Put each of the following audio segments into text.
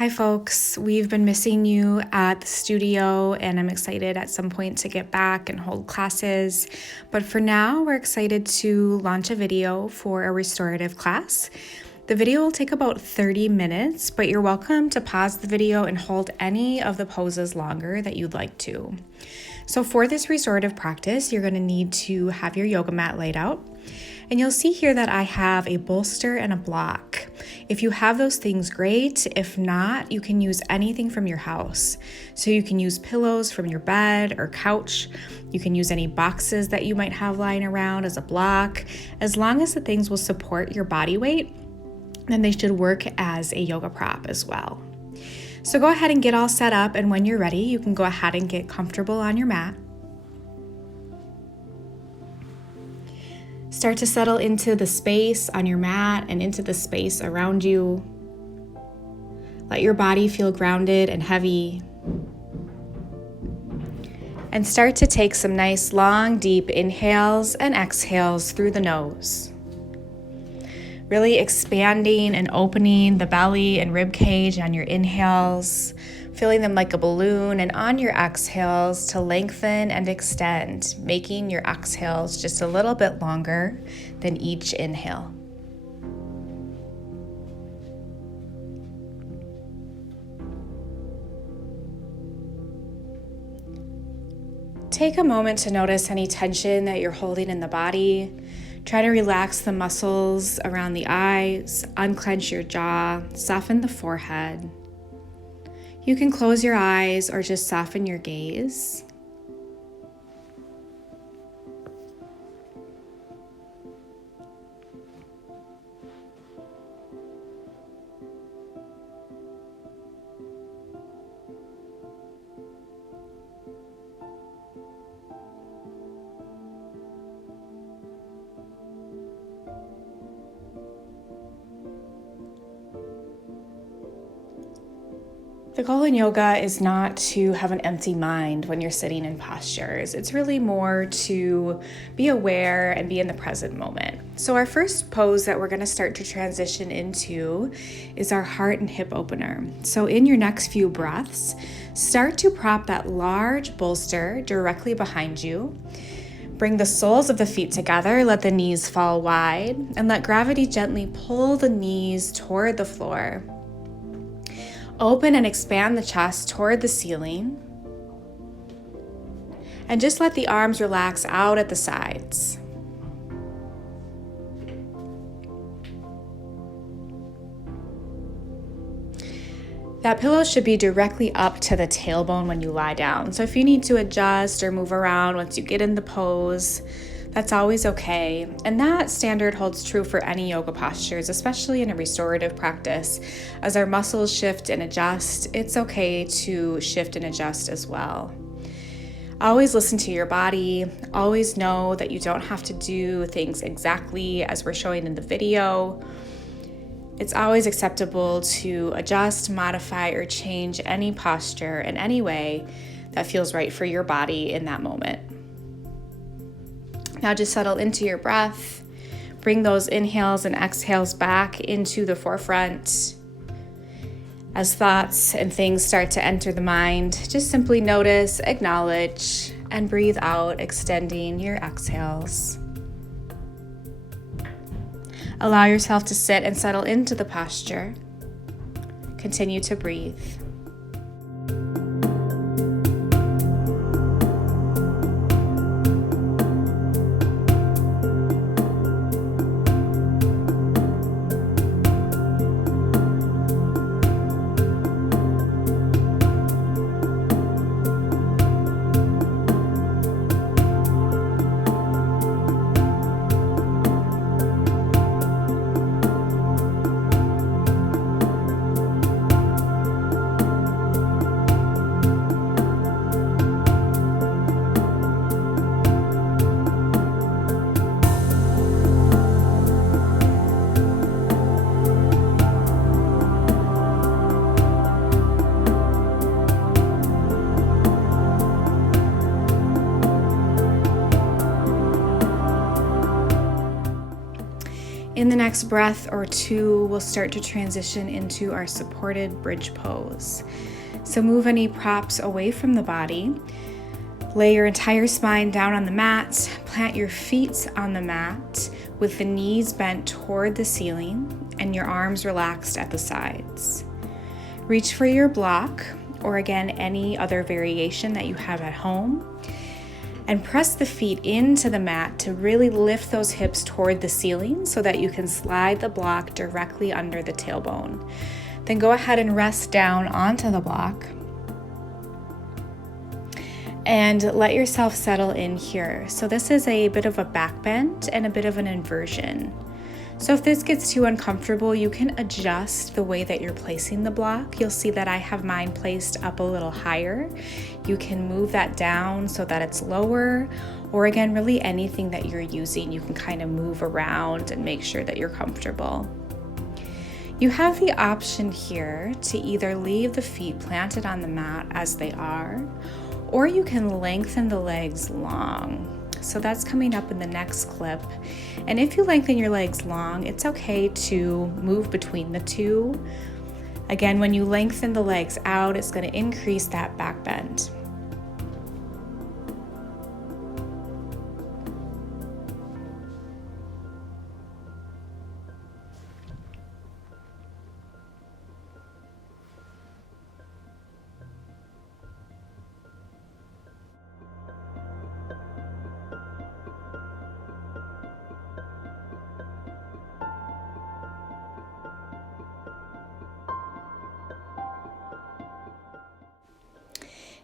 Hi folks, we've been missing you at the studio and I'm excited at some point to get back and hold classes. But for now, we're excited to launch a video for a restorative class. The video will take about 30 minutes, but you're welcome to pause the video and hold any of the poses longer that you'd like to. So for this restorative practice, you're going to need to have your yoga mat laid out. And you'll see here that I have a bolster and a block. If you have those things, great. If not, you can use anything from your house. So you can use pillows from your bed or couch. You can use any boxes that you might have lying around as a block. As long as the things will support your body weight, then they should work as a yoga prop as well. So go ahead and get all set up, and when you're ready, you can go ahead and get comfortable on your mat. Start to settle into the space on your mat and into the space around you. Let your body feel grounded and heavy. And start to take some nice, long, deep inhales and exhales through the nose. Really expanding and opening the belly and rib cage on your inhales, filling them like a balloon, and on your exhales to lengthen and extend, making your exhales just a little bit longer than each inhale. Take a moment to notice any tension that you're holding in the body. Try to relax the muscles around the eyes, unclench your jaw, soften the forehead. You can close your eyes or just soften your gaze. The goal in yoga is not to have an empty mind when you're sitting in postures. It's really more to be aware and be in the present moment. So our first pose that we're going to start to transition into is our heart and hip opener. So in your next few breaths, start to prop that large bolster directly behind you. Bring the soles of the feet together, let the knees fall wide, and let gravity gently pull the knees toward the floor. Open and expand the chest toward the ceiling. And just let the arms relax out at the sides. That pillow should be directly up to the tailbone when you lie down. So if you need to adjust or move around once you get in the pose, that's always okay. And that standard holds true for any yoga postures, especially in a restorative practice. As our muscles shift and adjust, it's okay to shift and adjust as well. Always listen to your body. Always know that you don't have to do things exactly as we're showing in the video. It's always acceptable to adjust, modify, or change any posture in any way that feels right for your body in that moment. Now just settle into your breath. Bring those inhales and exhales back into the forefront. As thoughts and things start to enter the mind, just simply notice, acknowledge, and breathe out, extending your exhales. Allow yourself to sit and settle into the posture. Continue to breathe. next breath or two, we'll start to transition into our supported bridge pose. So move any props away from the body. Lay your entire spine down on the mat. Plant your feet on the mat with the knees bent toward the ceiling and your arms relaxed at the sides. Reach for your block, or again, any other variation that you have at home, and press the feet into the mat to really lift those hips toward the ceiling so that you can slide the block directly under the tailbone. Then go ahead and rest down onto the block and let yourself settle in here. So this is a bit of a back bend and a bit of an inversion. So if this gets too uncomfortable, you can adjust the way that you're placing the block. You'll see that I have mine placed up a little higher. You can move that down so that it's lower, or again, really anything that you're using, you can kind of move around and make sure that you're comfortable. You have the option here to either leave the feet planted on the mat as they are, or you can lengthen the legs long. So that's coming up in the next clip. And if you lengthen your legs long, it's okay to move between the two. Again, when you lengthen the legs out, it's going to increase that back bend.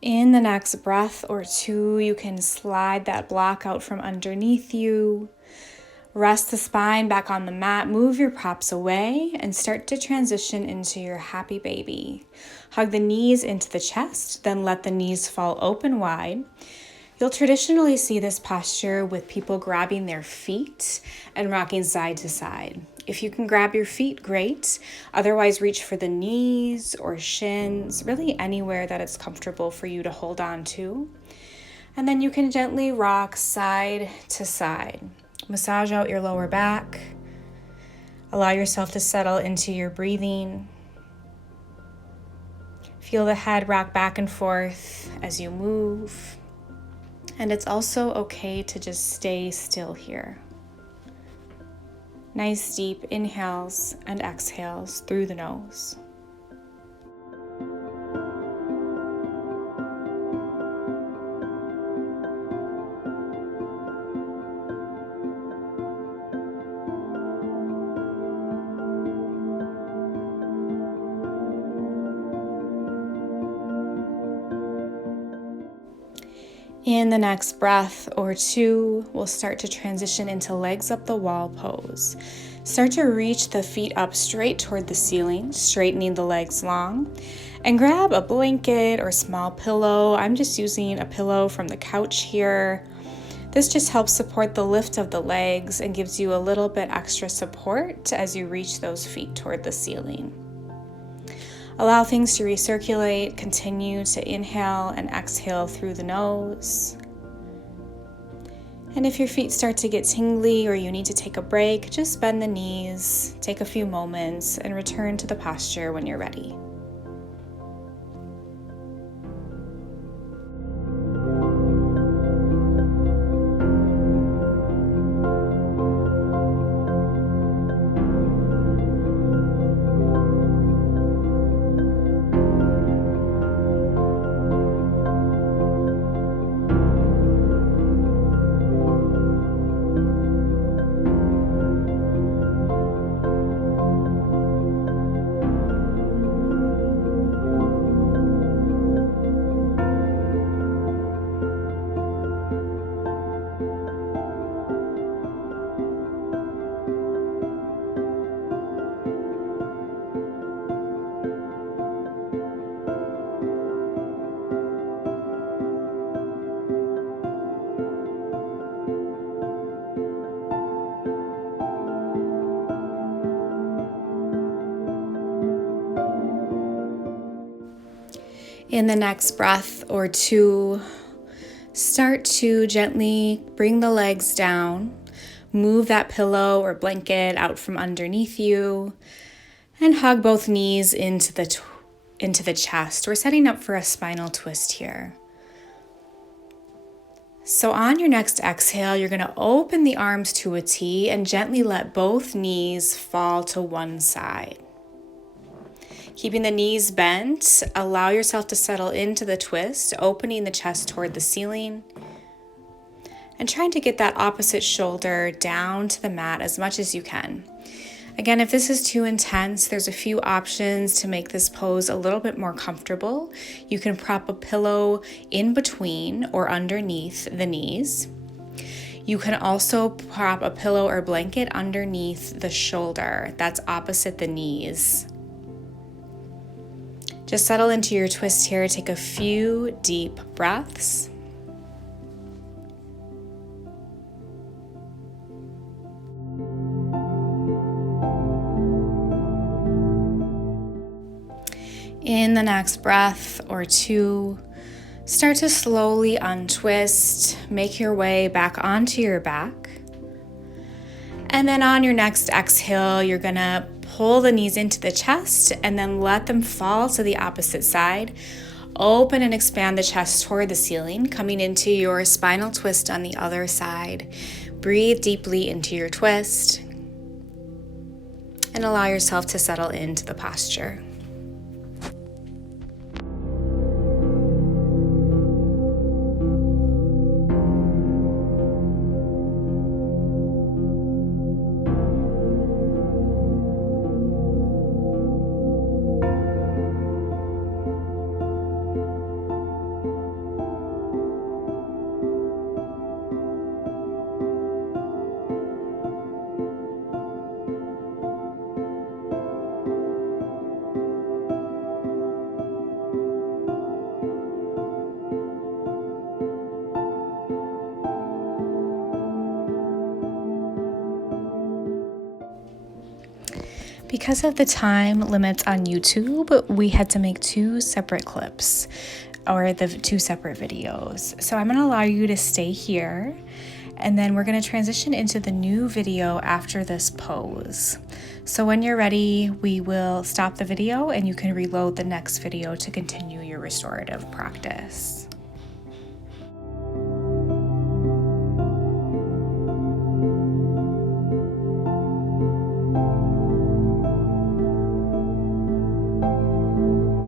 In the next breath or two, you can slide that block out from underneath you. Rest the spine back on the mat, move your props away, and start to transition into your happy baby. Hug the knees into the chest, then let the knees fall open wide. You'll traditionally see this posture with people grabbing their feet and rocking side to side. If you can grab your feet, great. Otherwise, reach for the knees or shins, really anywhere that it's comfortable for you to hold on to. And then you can gently rock side to side. Massage out your lower back. Allow yourself to settle into your breathing. Feel the head rock back and forth as you move. And it's also okay to just stay still here. Nice deep inhales and exhales through the nose. In the next breath or two, we'll start to transition into legs up the wall pose. Start to reach the feet up straight toward the ceiling, straightening the legs long, and grab a blanket or small pillow. I'm just using a pillow from the couch here. This just helps support the lift of the legs and gives you a little bit extra support as you reach those feet toward the ceiling. Allow things to recirculate. Continue to inhale and exhale through the nose. And if your feet start to get tingly or you need to take a break, just bend the knees, take a few moments, and return to the posture when you're ready. In the next breath or two, start to gently bring the legs down, Move that pillow or blanket out from underneath you and hug both knees into the chest. We're setting up for a spinal twist here. So on your next exhale, you're going to open the arms to a T and gently let both knees fall to one side. Keeping the knees bent, allow yourself to settle into the twist, opening the chest toward the ceiling, and trying to get that opposite shoulder down to the mat as much as you can. Again, if this is too intense, there's a few options to make this pose a little bit more comfortable. You can prop a pillow in between or underneath the knees. You can also prop a pillow or blanket underneath the shoulder that's opposite the knees. Just settle into your twist here. Take a few deep breaths. In the next breath or two, start to slowly untwist, make your way back onto your back. And then on your next exhale, you're gonna pull the knees into the chest and then let them fall to the opposite side. Open and expand the chest toward the ceiling, coming into your spinal twist on the other side. Breathe deeply into your twist and allow yourself to settle into the posture. Because of the time limits on YouTube, we had to make two separate clips or the two separate videos. So I'm going to allow you to stay here and then we're going to transition into the new video after this pose. So when you're ready, we will stop the video and you can reload the next video to continue your restorative practice.